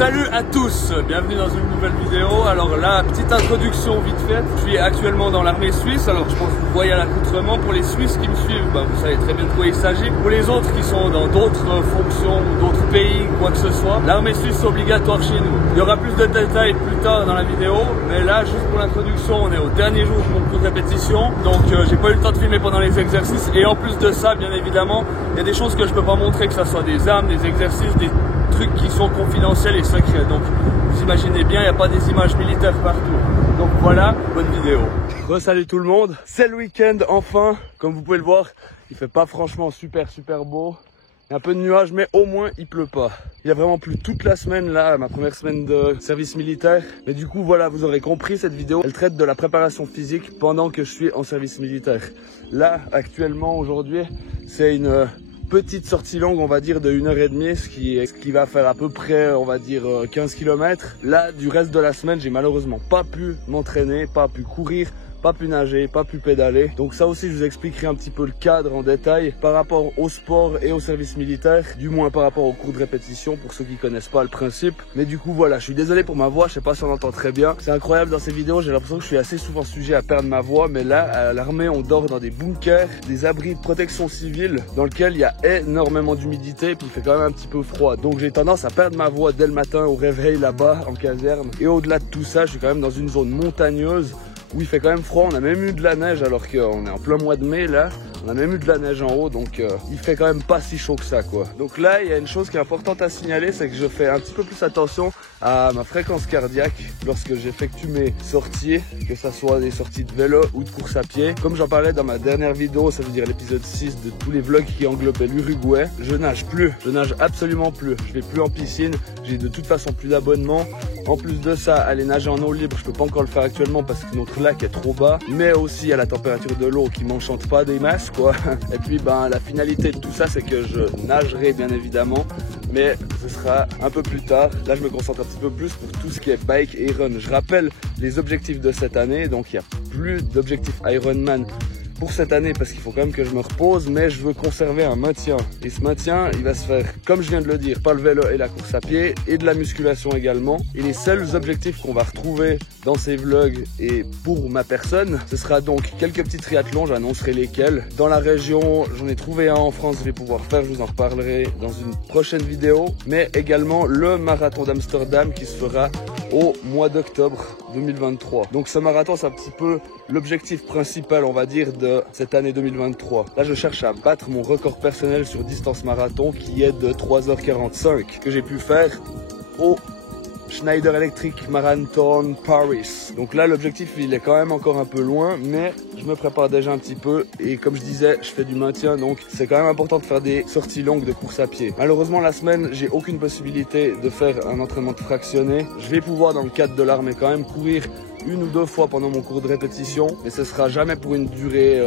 Salut à tous, bienvenue dans une nouvelle vidéo. Alors là, petite introduction vite faite. Je suis actuellement dans l'armée suisse, alors je pense que vous voyez à l'accoutrement. Pour les Suisses qui me suivent, vous savez très bien de quoi il s'agit. Pour les autres qui sont dans d'autres fonctions ou d'autres pays, quoi que ce soit, l'armée suisse est obligatoire chez nous. Il y aura plus de détails plus tard dans la vidéo, mais là, juste pour l'introduction, on est au dernier jour de mon cours de répétition. Donc j'ai pas eu le temps de filmer pendant les exercices. Et en plus de ça, bien évidemment, il y a des choses que je peux pas montrer, que ce soit des armes, des exercices, des trucs qui sont confidentiels et secrets. Donc vous imaginez bien, il n'y a pas des images militaires partout. Donc voilà, bonne vidéo. Salut tout le monde, c'est le week-end enfin. Comme vous pouvez le voir, il fait pas franchement super beau. Il y a un peu de nuages, mais au moins il pleut pas. Il a vraiment plu toute la semaine là, ma première semaine de service militaire. Mais du coup voilà, vous aurez compris, cette vidéo, elle traite de la préparation physique pendant que je suis en service militaire. Là, actuellement, aujourd'hui, c'est une petite sortie longue, on va dire, de 1h30, ce qui va faire à peu près, on va dire, 15 km. Là, du reste de la semaine, j'ai malheureusement pas pu m'entraîner, pas pu courir, pas pu nager, pas pu pédaler. Donc ça aussi, je vous expliquerai un petit peu le cadre en détail par rapport au sport et au service militaire, du moins par rapport au cours de répétition pour ceux qui connaissent pas le principe. Mais du coup voilà, je suis désolé pour ma voix, je sais pas si on entend très bien. C'est incroyable dans ces vidéos, j'ai l'impression que je suis assez souvent sujet à perdre ma voix, mais là à l'armée on dort dans des bunkers, des abris de protection civile dans lesquels il y a énormément d'humidité et puis il fait quand même un petit peu froid. Donc j'ai tendance à perdre ma voix dès le matin au réveil là-bas en caserne. Et au-delà de tout ça, je suis quand même dans une zone montagneuse où il fait quand même froid. On a même eu de la neige alors qu'on est en plein mois de mai là. On a même eu de la neige en haut, donc il fait quand même pas si chaud que ça quoi. Donc là, il y a une chose qui est importante à signaler, c'est que je fais un petit peu plus attention à ma fréquence cardiaque lorsque j'effectue mes sorties, que ça soit des sorties de vélo ou de course à pied. Comme j'en parlais dans ma dernière vidéo, ça veut dire l'épisode 6 de tous les vlogs qui englobaient l'Uruguay, je nage plus, je nage absolument plus. Je vais plus en piscine, j'ai de toute façon plus d'abonnement. En plus de ça, aller nager en eau libre, je peux pas encore le faire actuellement parce que notre lac est trop bas, mais aussi à la température de l'eau qui m'enchante pas des masses quoi. Et puis la finalité de tout ça, c'est que je nagerai bien évidemment, mais ce sera un peu plus tard. Là, je me concentre un petit peu plus pour tout ce qui est bike et run. Je rappelle les objectifs de cette année, donc il n'y a plus d'objectifs Ironman pour cette année parce qu'il faut quand même que je me repose, mais je veux conserver un maintien. Et ce maintien, il va se faire, comme je viens de le dire, par le vélo et la course à pied et de la musculation également. Et les seuls objectifs qu'on va retrouver dans ces vlogs et pour ma personne, ce sera donc quelques petits triathlons, j'annoncerai lesquels. Dans la région, j'en ai trouvé un en France, je vais pouvoir faire, je vous en reparlerai dans une prochaine vidéo. Mais également le marathon d'Amsterdam qui se fera au mois d'octobre 2023. Donc ce marathon, c'est un petit peu l'objectif principal, on va dire, de cette année 2023. Là, je cherche à battre mon record personnel sur distance marathon qui est de 3h45 que j'ai pu faire au Schneider Electric Marathon Paris. Donc là, l'objectif, il est quand même encore un peu loin, mais je me prépare déjà un petit peu. Et comme je disais, je fais du maintien, donc c'est quand même important de faire des sorties longues de course à pied. Malheureusement, la semaine, j'ai aucune possibilité de faire un entraînement de fractionné. Je vais pouvoir, dans le cadre de l'armée, quand même courir 1 ou 2 fois pendant mon cours de répétition, mais ce sera jamais pour une durée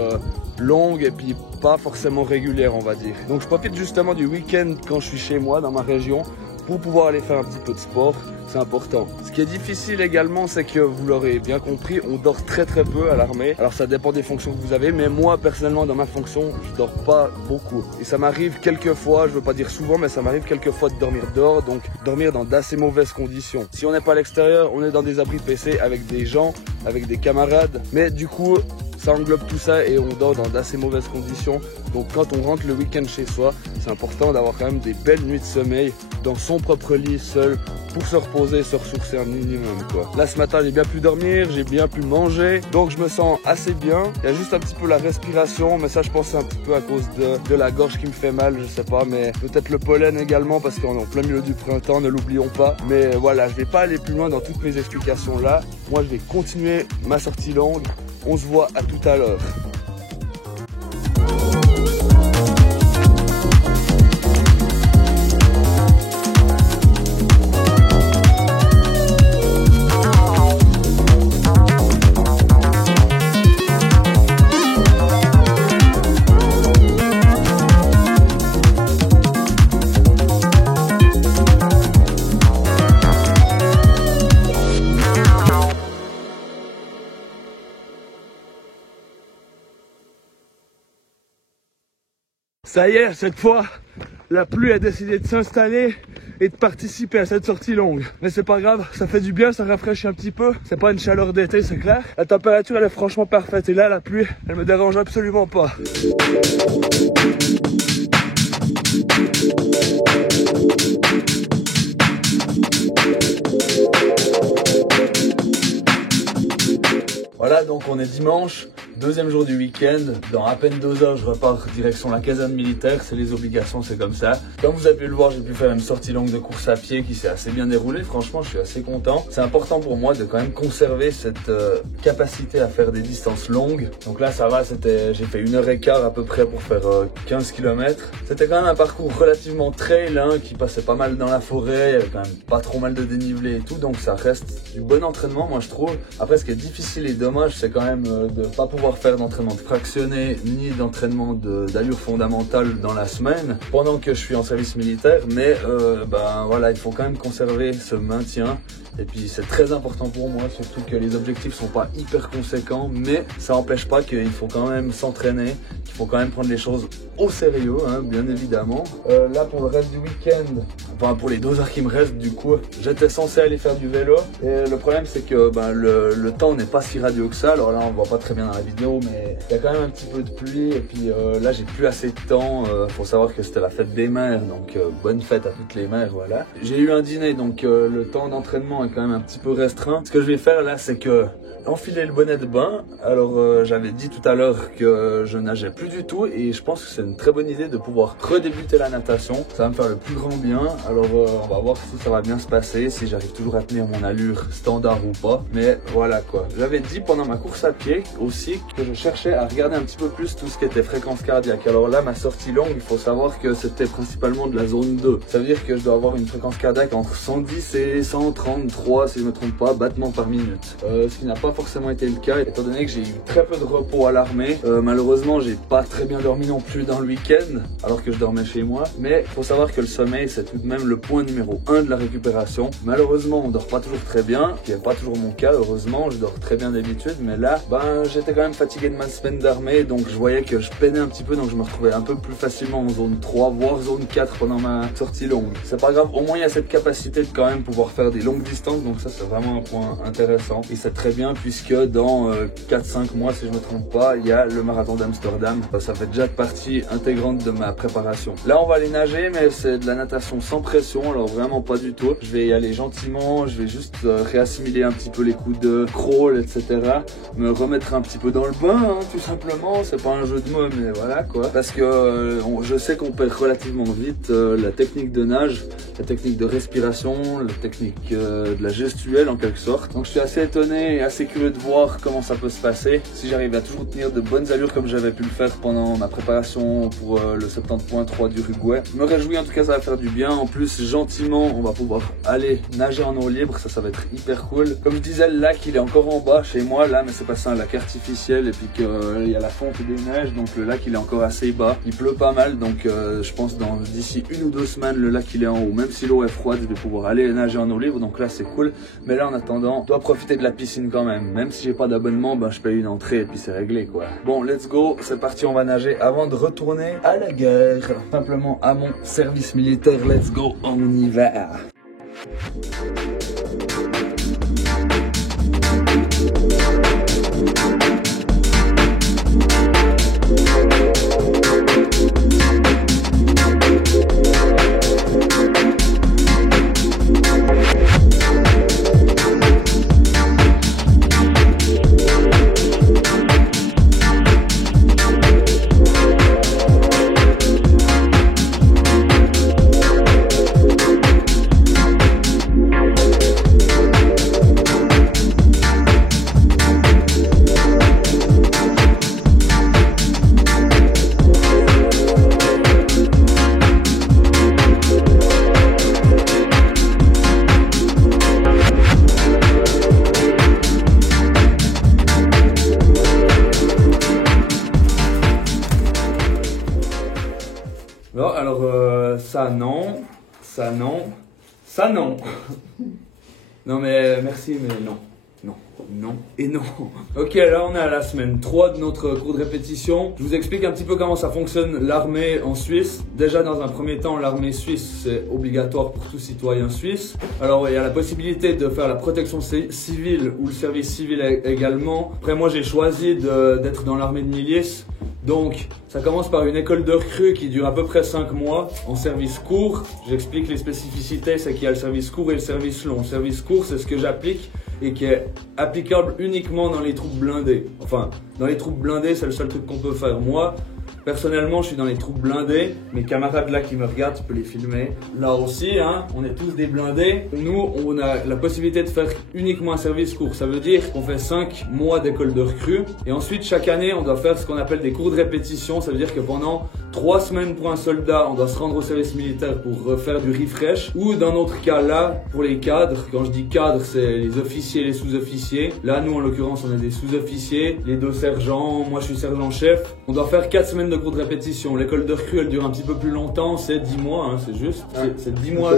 longue et puis pas forcément régulière, on va dire. Donc je profite justement du week-end quand je suis chez moi, dans ma région, pour pouvoir aller faire un petit peu de sport. C'est important. Ce qui est difficile également, c'est que vous l'aurez bien compris, on dort très peu à l'armée. Alors ça dépend des fonctions que vous avez, mais moi personnellement dans ma fonction, je dors pas beaucoup. Et ça m'arrive quelques fois, je veux pas dire souvent, mais ça m'arrive quelques fois de dormir dehors, donc dormir dans d'assez mauvaises conditions. Si on n'est pas à l'extérieur, on est dans des abris de PC avec des gens, avec des camarades, mais du coup ça englobe tout ça et on dort dans d'assez mauvaises conditions. Donc quand on rentre le week-end chez soi, c'est important d'avoir quand même des belles nuits de sommeil dans son propre lit seul pour se reposer, se ressourcer un minimum quoi. Là ce matin j'ai bien pu dormir, j'ai bien pu manger, donc je me sens assez bien. Il y a juste un petit peu la respiration, mais ça je pense c'est un petit peu à cause de la gorge qui me fait mal, je sais pas, mais peut-être le pollen également parce qu'on est en plein milieu du printemps, ne l'oublions pas. Mais voilà, je vais pas aller plus loin dans toutes mes explications là. Moi je vais continuer ma sortie longue. On se voit à tout à l'heure. Ça y est, cette fois, la pluie a décidé de s'installer et de participer à cette sortie longue. Mais c'est pas grave, ça fait du bien, ça rafraîchit un petit peu. C'est pas une chaleur d'été, c'est clair. La température, elle est franchement parfaite. Et là, la pluie, elle me dérange absolument pas. Voilà, donc on est dimanche, deuxième jour du week-end. Dans à peine 2 heures, je repars direction la caserne militaire. C'est les obligations, c'est comme ça. Comme vous avez pu le voir, j'ai pu faire une sortie longue de course à pied qui s'est assez bien déroulée. Franchement, je suis assez content. C'est important pour moi de quand même conserver cette capacité à faire des distances longues. Donc là, ça va, j'ai fait 1h15 à peu près pour faire 15 km. C'était quand même un parcours relativement trail, hein, qui passait pas mal dans la forêt. Il y avait quand même pas trop mal de dénivelé et tout. Donc ça reste du bon entraînement, moi je trouve. Après, ce qui est difficile et dommage, c'est quand même de pas pouvoir faire d'entraînement fractionné ni d'entraînement d'allure fondamentale dans la semaine pendant que je suis en service militaire. Mais ben voilà, il faut quand même conserver ce maintien. Et puis c'est très important pour moi, surtout que les objectifs sont pas hyper conséquents, mais ça n'empêche pas qu'il faut quand même s'entraîner, qu'il faut quand même prendre les choses au sérieux, hein, bien évidemment. Là pour le reste du week-end, enfin pour les 2 heures qui me restent, du coup, j'étais censé aller faire du vélo. Et le problème c'est que ben, le temps n'est pas si radieux que ça. Alors là on voit pas très bien dans la vidéo, mais il y a quand même un petit peu de pluie. Et puis là j'ai plus assez de temps. Faut savoir que c'était la fête des mères, donc bonne fête à toutes les mères, voilà. J'ai eu un dîner, donc le temps d'entraînement est quand même un petit peu restreint. Ce que je vais faire là, c'est que enfiler le bonnet de bain. Alors j'avais dit tout à l'heure que je nageais plus du tout et je pense que c'est une très bonne idée de pouvoir redébuter la natation. Ça va me faire le plus grand bien. Alors on va voir si ça va bien se passer, si j'arrive toujours à tenir mon allure standard ou pas. Mais voilà quoi. J'avais dit pendant ma course à pied aussi que je cherchais à regarder un petit peu plus tout ce qui était fréquence cardiaque. Alors là, ma sortie longue, il faut savoir que c'était principalement de la zone 2. Ça veut dire que je dois avoir une fréquence cardiaque entre 110 et 133 si je me trompe pas, battements par minute. Ce qui n'a pas forcément été le cas étant donné que j'ai eu très peu de repos à l'armée. Malheureusement, j'ai pas très bien dormi non plus dans le week-end alors que je dormais chez moi. Mais il faut savoir que le sommeil, c'est tout de même le point numéro 1 de la récupération. Malheureusement, on dort pas toujours très bien, ce qui n'est pas toujours mon cas. Heureusement, je dors très bien d'habitude, mais là, ben, j'étais quand même fatigué de ma semaine d'armée, donc je voyais que je peinais un petit peu, donc je me retrouvais un peu plus facilement en zone 3, voire zone 4 pendant ma sortie longue. C'est pas grave, au moins il y a cette capacité de quand même pouvoir faire des longues distances, donc ça c'est vraiment un point intéressant. Et c'est très bien puisque dans 4-5 mois, si je me trompe pas, il y a le marathon d'Amsterdam. Ça fait déjà partie intégrante de ma préparation. Là on va aller nager, mais c'est de la natation sans pression, alors vraiment pas du tout. Je vais y aller gentiment, je vais juste réassimiler un petit peu les coups de crawl, etc. Me remettre un petit peu dans le bain, hein, tout simplement. C'est pas un jeu de mots, mais voilà quoi. Parce que je sais qu'on perd relativement vite la technique de nage, la technique de respiration, la technique de la gestuelle en quelque sorte. Donc je suis assez étonné et assez curieux de voir comment ça peut se passer. Si j'arrive à toujours tenir de bonnes allures comme j'avais pu le faire pendant ma préparation pour le 70.3 d'Uruguay. Je me réjouis, en tout cas ça va faire du bien. En plus gentiment on va pouvoir aller nager en eau libre, ça va être hyper cool. Comme je disais, le lac il est encore en bas chez moi là, mais c'est pas ça, un lac artificiel et puis qu'il y a la fonte des neiges, donc le lac il est encore assez bas. Il pleut pas mal, donc je pense d'ici 1 ou 2 semaines le lac il est en haut. Même si l'eau est froide, je vais pouvoir aller nager en eau libre, donc là c'est cool. Mais là en attendant, je dois profiter de la piscine quand même. Même si j'ai pas d'abonnement, ben je paye une entrée et puis c'est réglé quoi. Bon, let's go, c'est parti, on va nager avant de retourner à la guerre. Simplement à mon service militaire, let's go, on y va. Bon, alors ça non, ça non, ça non. Non mais merci, mais non. Non, non et non. Ok, là on est à la semaine 3 de notre cours de répétition. Je vous explique un petit peu comment ça fonctionne l'armée en Suisse. Déjà dans un premier temps, l'armée suisse c'est obligatoire pour tout citoyen suisse. Alors il y a la possibilité de faire la protection civile ou le service civil également. Après moi j'ai choisi d'être dans l'armée de milice. Donc, ça commence par une école de recrues qui dure à peu près 5 mois en service court. J'explique les spécificités, c'est qu'il y a le service court et le service long. Le service court, c'est ce que j'applique et qui est applicable uniquement dans les troupes blindées. Enfin, dans les troupes blindées, c'est le seul truc qu'on peut faire. Moi, personnellement, je suis dans les troupes blindées. Mes camarades là qui me regardent, je peux les filmer. Là aussi, hein, on est tous des blindés. Nous, on a la possibilité de faire uniquement un service court. Ça veut dire qu'on fait 5 mois d'école de recrues. Et ensuite, chaque année, on doit faire ce qu'on appelle des cours de répétition. Ça veut dire que pendant 3 semaines pour un soldat, on doit se rendre au service militaire pour faire du refresh. Ou dans notre cas là, pour les cadres, quand je dis cadres, c'est les officiers et les sous-officiers. Là, nous, en l'occurrence, on est des sous-officiers, les 2 sergents, moi je suis sergent-chef. On doit faire 4 semaines de cours de répétition. L'école de recrue, elle dure un petit peu plus longtemps, c'est 10 mois, hein, c'est juste. C'est 10 mois.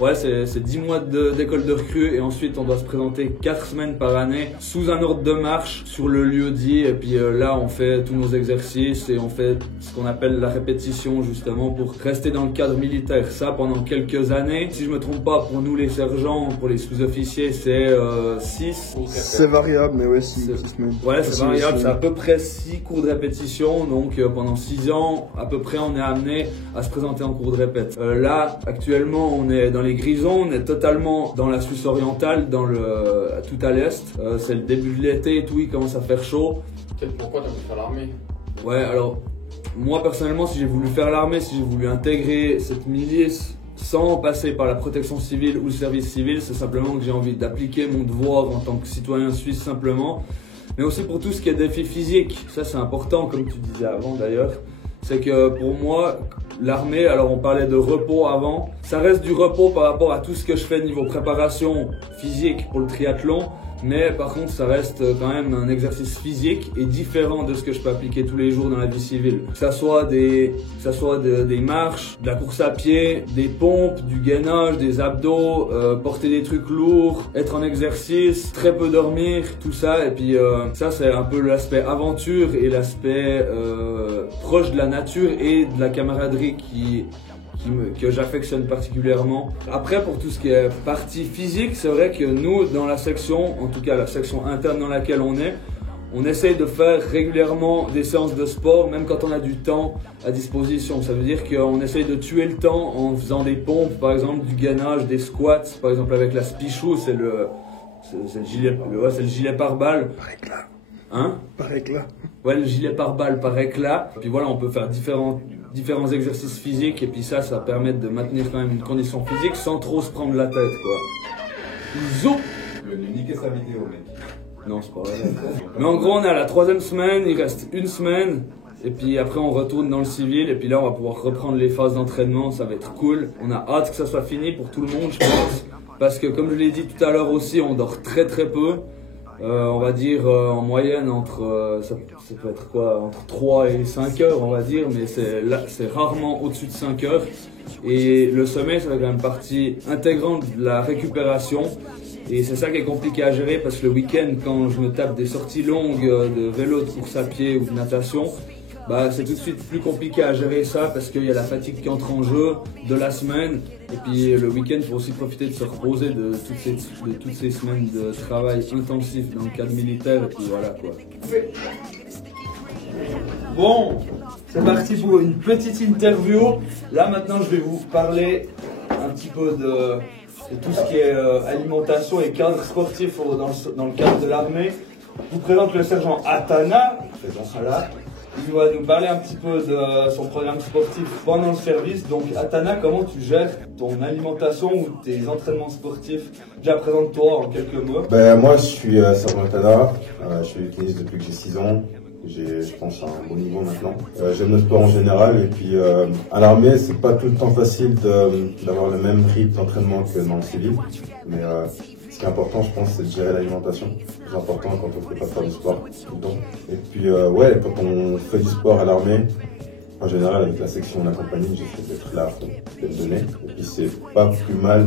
Ouais, c'est 10 mois d'école de recrue et ensuite on doit se présenter 4 semaines par année sous un ordre de marche sur le lieu dit. Et puis là, on fait tous nos exercices et on fait ce qu'on appelle la répétition justement pour rester dans le cadre militaire. Ça pendant quelques années. Si je me trompe pas, pour nous les sergents, pour les sous-officiers, c'est 6. C'est variable, mais ouais, 6 semaines. Ouais, c'est variable, c'est à peu près 6 cours de répétition. Donc pendant 6 ans, à peu près, on est amené à se présenter en cours de répète. Là, actuellement, on est dans les Grisons, on est totalement dans la Suisse orientale, tout à l'est. C'est le début de l'été et tout, il commence à faire chaud. Pourquoi tu as voulu faire l'armée? Ouais, alors, moi personnellement, si j'ai voulu faire l'armée, si j'ai voulu intégrer cette milice sans passer par la protection civile ou le service civil, c'est simplement que j'ai envie d'appliquer mon devoir en tant que citoyen suisse simplement. Mais aussi pour tout ce qui est défi physique, ça c'est important comme tu disais avant d'ailleurs. C'est que pour moi, l'armée, alors on parlait de repos avant, ça reste du repos par rapport à tout ce que je fais niveau préparation physique pour le triathlon. Mais par contre, ça reste quand même un exercice physique et différent de ce que je peux appliquer tous les jours dans la vie civile. Que ça soit des marches, de la course à pied, des pompes, du gainage, des abdos, porter des trucs lourds, être en exercice, très peu dormir, tout ça. Et puis ça, c'est un peu l'aspect aventure et l'aspect proche de la nature et de la camaraderie que j'affectionne particulièrement. Après, pour tout ce qui est partie physique, c'est vrai que nous, dans la section, en tout cas la section interne dans laquelle on essaye de faire régulièrement des séances de sport, même quand on a du temps à disposition. Ça veut dire qu'on essaye de tuer le temps en faisant des pompes, par exemple, du gainage, des squats, par exemple avec la spichou, c'est le gilet pare-balles. Par éclat. Hein? Par éclat. Ouais, le gilet pare-balles par éclat. Puis voilà, on peut faire différents exercices physiques et puis ça permet de maintenir quand même une condition physique sans trop se prendre la tête, quoi. Zou! Je vais niquer sa vidéo, mec. Non, c'est pas vrai. Mais en gros, on est à la 3e semaine, il reste une semaine. Et puis après, on retourne dans le civil. Et puis là, on va pouvoir reprendre les phases d'entraînement. Ça va être cool. On a hâte que ça soit fini pour tout le monde, je pense. Parce que comme je l'ai dit tout à l'heure aussi, on dort très très peu. On va dire en moyenne ça peut être quoi, entre 3 et 5 heures on va dire, mais c'est rarement au-dessus de 5 heures. Et le sommeil, c'est quand même partie intégrante de la récupération. Et c'est ça qui est compliqué à gérer parce que le week-end, quand je me tape des sorties longues de vélo, de course à pied ou de natation, bah, c'est tout de suite plus compliqué à gérer ça parce qu'il y a la fatigue qui entre en jeu de la semaine. Et puis le week-end, il faut aussi profiter de se reposer de toutes ces semaines de travail intensif dans le cadre militaire. Et puis voilà quoi. Bon, c'est parti pour une petite interview. Là maintenant, je vais vous parler un petit peu de tout ce qui est alimentation et cadre sportif dans le cadre de l'armée. Je vous présente le sergent Atana. Voilà. Il va nous parler un petit peu de son programme sportif pendant le service. Donc Atana, comment tu gères ton alimentation ou tes entraînements sportifs? Déjà présente-toi en quelques mots. Moi je suis sergent Atana, je suis tennis depuis que j'ai 6 ans. J'ai, je pense, un bon niveau maintenant. J'aime le sport en général et puis à l'armée, c'est pas tout le temps facile d'avoir le même rythme d'entraînement que dans le civil. Mais ce qui est important, je pense, c'est de gérer l'alimentation. C'est plus important quand on ne peut pas faire du sport tout le temps. Et puis, ouais, quand on fait du sport à l'armée, en général, avec la section de la compagnie, j'essaie d'être là pour me donner. Et puis, c'est pas plus mal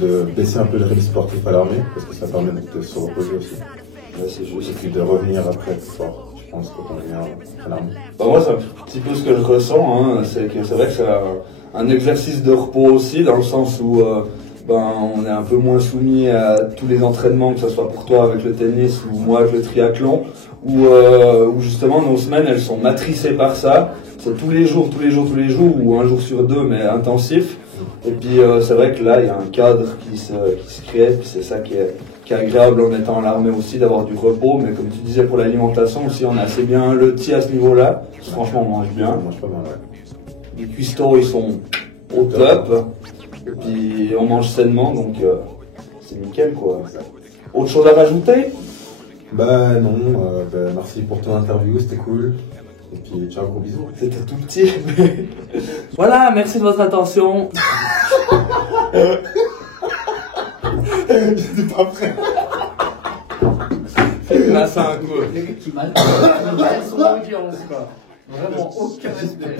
de baisser un peu le rythme sportif à l'armée, parce que ça permet de se reposer aussi. Ouais, c'est juste. Et puis de revenir après le sport, je pense, quand on revient à l'armée. Bah moi, c'est un petit peu ce que je ressens, hein. C'est vrai que c'est un exercice de repos aussi, dans le sens où on est un peu moins soumis à tous les entraînements, que ce soit pour toi avec le tennis ou moi avec le triathlon, où justement nos semaines elles sont matricées par ça. C'est tous les jours, ou un jour sur deux, mais intensif. Et puis c'est vrai que là il y a un cadre qui se crée, puis c'est ça qui est agréable en étant à l'armée aussi, d'avoir du repos. Mais comme tu disais, pour l'alimentation aussi, on est assez bien loti à ce niveau-là. Franchement, on mange bien. On mange pas mal, ouais. Les cuistots ils sont au top. Et puis on mange sainement, donc c'est nickel quoi. Autre chose à rajouter? Bah non, merci pour ton interview, c'était cool. Et puis ciao, gros bisous. C'était tout petit. Voilà, merci de votre attention. J'étais pas prêt. Là, c'est un coup. Les gars qui mal son audience, quoi. Vraiment aucun respect.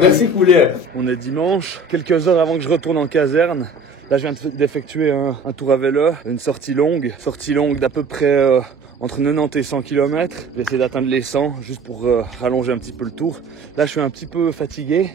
Merci Poulet. On est dimanche, quelques heures avant que je retourne en caserne. Là, je viens d'effectuer un tour à vélo, une sortie longue d'à peu près entre 90 et 100 km. Je vais essayer d'atteindre les 100 juste pour rallonger un petit peu le tour. Là, je suis un petit peu fatigué.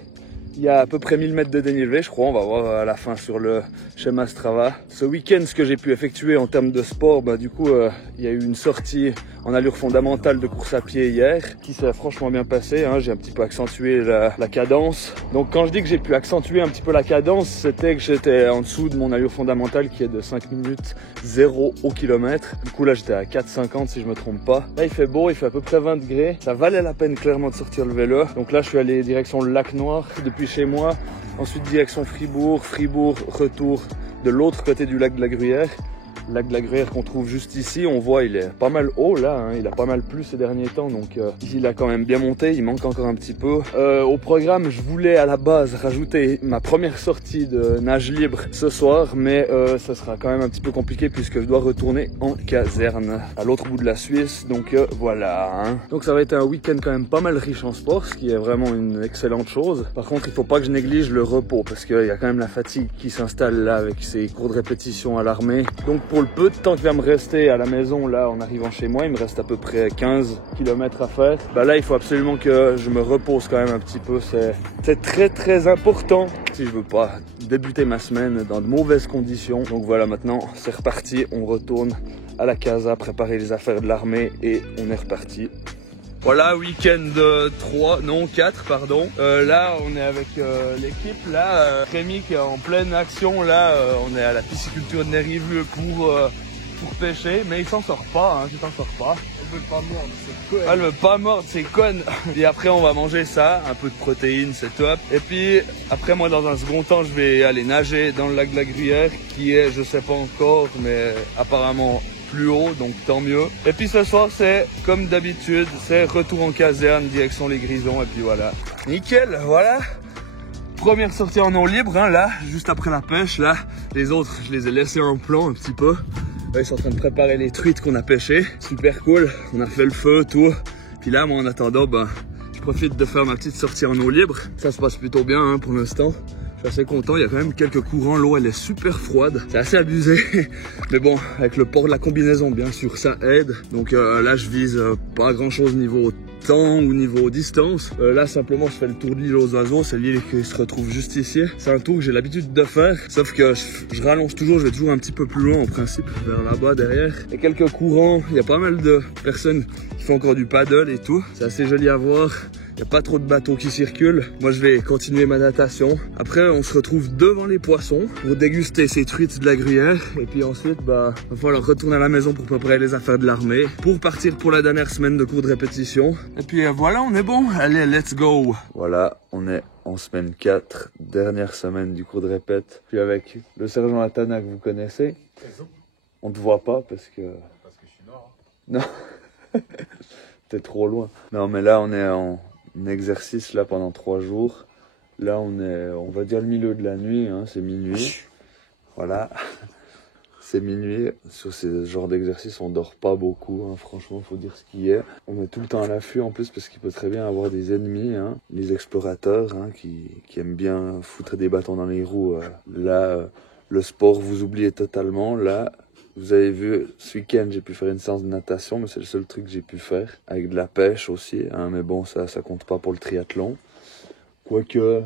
Il y a à peu près 1000 mètres de dénivelé, je crois. On va voir à la fin sur le schéma Strava. Ce week-end, ce que j'ai pu effectuer en termes de sport, du coup, il y a eu une sortie en allure fondamentale de course à pied hier, qui s'est franchement bien passé, hein. J'ai un petit peu accentué la cadence. Donc quand je dis que j'ai pu accentuer un petit peu la cadence, c'était que j'étais en dessous de mon allure fondamentale qui est de 5 minutes 0 au kilomètre. Du coup là j'étais à 4,50 si je me trompe pas. Là il fait beau, il fait à peu près 20 degrés. Ça valait la peine clairement de sortir le vélo. Donc là je suis allé direction le lac Noir depuis chez moi. Ensuite direction Fribourg, retour de l'autre côté du lac de la Gruyère. Le lac de la Gruyère qu'on trouve juste ici, on voit il est pas mal haut là, hein. Il a pas mal plu ces derniers temps, donc ici il a quand même bien monté, il manque encore un petit peu. Au programme, je voulais à la base rajouter ma première sortie de nage libre ce soir, mais ça sera quand même un petit peu compliqué puisque je dois retourner en caserne à l'autre bout de la Suisse, donc voilà, hein. Donc ça va être un week-end quand même pas mal riche en sport, ce qui est vraiment une excellente chose. Par contre, il faut pas que je néglige le repos parce qu'il y a quand même la fatigue qui s'installe là avec ces cours de répétition à l'armée. Donc pour le peu de temps qui va me rester à la maison là en arrivant chez moi, il me reste à peu près 15 km à faire. Là il faut absolument que je me repose quand même un petit peu, c'est très important si je veux pas débuter ma semaine dans de mauvaises conditions. Donc voilà, maintenant c'est reparti, on retourne à la casa préparer les affaires de l'armée et on est reparti. Voilà, week-end 4 pardon. Là on est avec l'équipe là, Rémi qui est en pleine action là, on est à la pisciculture de Nérivieux pour pêcher, mais il s'en sort pas, hein, tu t'en sors pas. Elle veut pas mordre, c'est quoi? Elle veut pas mordre, c'est conne. Et après on va manger ça, un peu de protéines, c'est top. Et puis après moi dans un second temps je vais aller nager dans le lac de la Gruyère qui est, je sais pas encore, mais apparemment plus haut, donc tant mieux. Et puis ce soir c'est comme d'habitude, c'est retour en caserne, direction les Grisons, et puis voilà. Nickel, voilà. Première sortie en eau libre, hein, là, juste après la pêche, là. Les autres, je les ai laissés en plan un petit peu. Là, ils sont en train de préparer les truites qu'on a pêchées. Super cool, on a fait le feu, tout. Puis là, moi en attendant, je profite de faire ma petite sortie en eau libre. Ça se passe plutôt bien, hein, pour l'instant. Je suis assez content, il y a quand même quelques courants, l'eau elle est super froide, c'est assez abusé, mais bon, avec le port de la combinaison bien sûr ça aide. Donc là je vise pas grand chose niveau temps ou niveau distance. Là simplement je fais le tour de l'île aux oiseaux, c'est l'île qui se retrouve juste ici. C'est un tour que j'ai l'habitude de faire, sauf que je rallonge toujours, je vais toujours un petit peu plus loin en principe, vers là-bas derrière. Il y a quelques courants, il y a pas mal de personnes qui font encore du paddle et tout, c'est assez joli à voir. Il n'y a pas trop de bateaux qui circulent. Moi, je vais continuer ma natation. Après, on se retrouve devant les poissons pour déguster ces truites de la Gruyère. Et puis ensuite, il va falloir retourner à la maison pour préparer les affaires de l'armée, pour partir pour la dernière semaine de cours de répétition. Et puis voilà, on est bon. Allez, let's go. Voilà, on est en semaine 4, dernière semaine du cours de répète. Puis avec le sergent Atana que vous connaissez. On ne te voit pas parce que... Parce que je suis mort. Hein. Non, t'es trop loin. Non, mais là, on est en exercice là pendant 3 jours. Là on est, on va dire le milieu de la nuit, hein, c'est minuit. Voilà. C'est minuit. Sur ce genre d'exercice, on dort pas beaucoup, hein. Franchement, faut dire ce qui est. On est tout le temps à l'affût en plus parce qu'il peut très bien avoir des ennemis, hein. Les explorateurs, hein, qui aiment bien foutre des bâtons dans les roues. Là, le sport, vous oubliez totalement. Là, vous avez vu, ce week-end, j'ai pu faire une séance de natation, mais c'est le seul truc que j'ai pu faire. Avec de la pêche aussi, hein, mais bon, ça compte pas pour le triathlon. Quoique...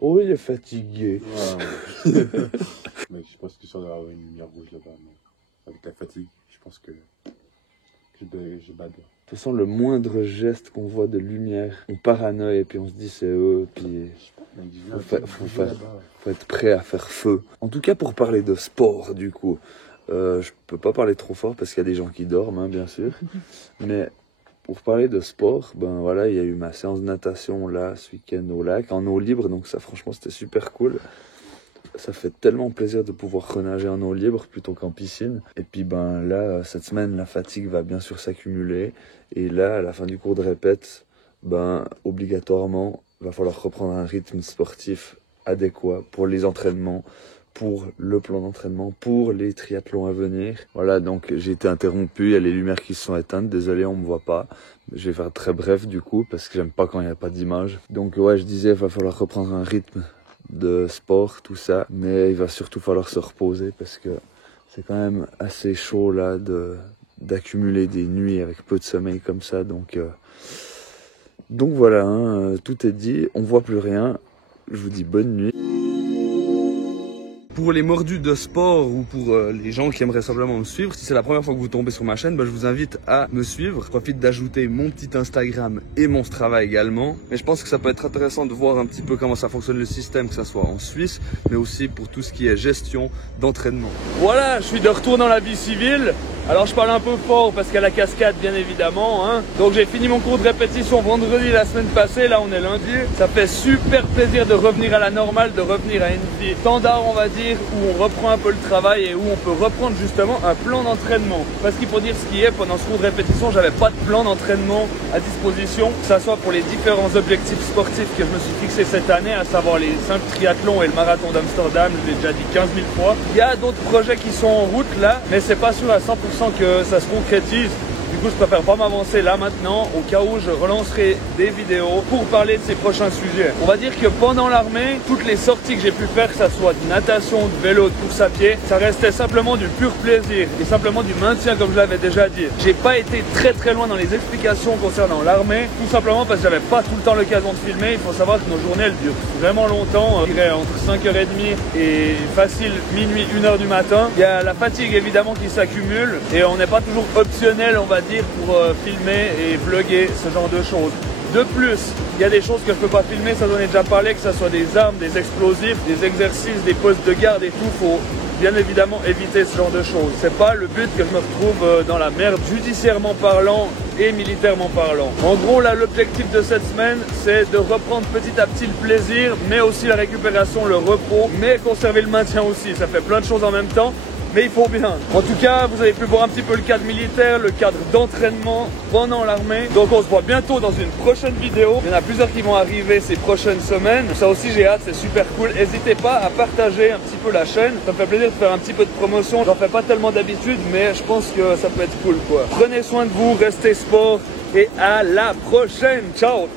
Oh, il est fatigué. Ouais. Mais je pense que ça doit avoir une lumière rouge là-bas. Avec la fatigue, je pense que je bade. De toute façon, le moindre geste qu'on voit de lumière, on paranoïe et puis on se dit c'est eux. Puis faut être prêt à faire feu. En tout cas, pour parler de sport, du coup, je peux pas parler trop fort parce qu'il y a des gens qui dorment, hein, bien sûr. Mais pour parler de sport, ben voilà, il y a eu ma séance de natation là ce week-end au lac, en eau libre, donc ça franchement c'était super cool. Ça fait tellement plaisir de pouvoir renager en eau libre plutôt qu'en piscine. Et puis ben là, cette semaine, la fatigue va bien sûr s'accumuler. Et là, à la fin du cours de répète, ben obligatoirement, va falloir reprendre un rythme sportif adéquat pour les entraînements, pour le plan d'entraînement, pour les triathlons à venir. Voilà, donc j'ai été interrompu, il y a les lumières qui se sont éteintes, désolé, on me voit pas. Je vais faire très bref du coup, parce que j'aime pas quand il n'y a pas d'image. Donc ouais, je disais, il va falloir reprendre un rythme de sport, tout ça, mais il va surtout falloir se reposer, parce que c'est quand même assez chaud là d'accumuler des nuits avec peu de sommeil comme ça, donc voilà, hein, tout est dit, on voit plus rien, je vous dis bonne nuit. Pour les mordus de sport ou pour les gens qui aimeraient simplement me suivre, si c'est la première fois que vous tombez sur ma chaîne, ben, je vous invite à me suivre. Je profite d'ajouter mon petit Instagram et mon Strava également. Mais je pense que ça peut être intéressant de voir un petit peu comment ça fonctionne le système, que ça soit en Suisse, mais aussi pour tout ce qui est gestion d'entraînement. Voilà, je suis de retour dans la vie civile. Alors je parle un peu fort parce qu'il y a la cascade bien évidemment, hein. Donc j'ai fini mon cours de répétition vendredi la semaine passée, là on est lundi. Ça fait super plaisir de revenir à la normale, de revenir à une vie standard on va dire, où on reprend un peu le travail et où on peut reprendre justement un plan d'entraînement. Parce qu'il faut dire ce qui est, pendant ce cours de répétition, j'avais pas de plan d'entraînement à disposition, que ça soit pour les différents objectifs sportifs que je me suis fixé cette année, à savoir les 5 triathlons et le marathon d'Amsterdam, je l'ai déjà dit 15 000 fois. Il y a d'autres projets qui sont en route là, mais c'est pas sûr à 100% que ça se concrétise. Du coup, je préfère pas m'avancer là maintenant, au cas où je relancerai des vidéos pour parler de ces prochains sujets. On va dire que pendant l'armée, toutes les sorties que j'ai pu faire, que ça soit de natation, de vélo, de course à pied, ça restait simplement du pur plaisir et simplement du maintien comme je l'avais déjà dit. J'ai pas été très loin dans les explications concernant l'armée, tout simplement parce que j'avais pas tout le temps l'occasion de filmer. Il faut savoir que nos journées elles durent vraiment longtemps, je dirais entre 5h30 et facile minuit, 1h du matin. Il y a la fatigue évidemment qui s'accumule et on n'est pas toujours optionnel on va dire pour filmer et vlogger ce genre de choses. De plus, il y a des choses que je peux pas filmer, ça j'en ai déjà parlé, que ce soit des armes, des explosifs, des exercices, des postes de garde et tout, faut bien évidemment éviter ce genre de choses. C'est pas le but que je me retrouve dans la merde judiciairement parlant et militairement parlant. En gros là l'objectif de cette semaine c'est de reprendre petit à petit le plaisir, mais aussi la récupération, le repos, mais conserver le maintien aussi. Ça fait plein de choses en même temps. Mais il faut bien. En tout cas, vous avez pu voir un petit peu le cadre militaire, le cadre d'entraînement pendant l'armée. Donc on se voit bientôt dans une prochaine vidéo. Il y en a plusieurs qui vont arriver ces prochaines semaines. Ça aussi j'ai hâte, c'est super cool. N'hésitez pas à partager un petit peu la chaîne. Ça me fait plaisir de faire un petit peu de promotion. J'en fais pas tellement d'habitude, mais je pense que ça peut être cool quoi. Prenez soin de vous, restez sport et à la prochaine. Ciao.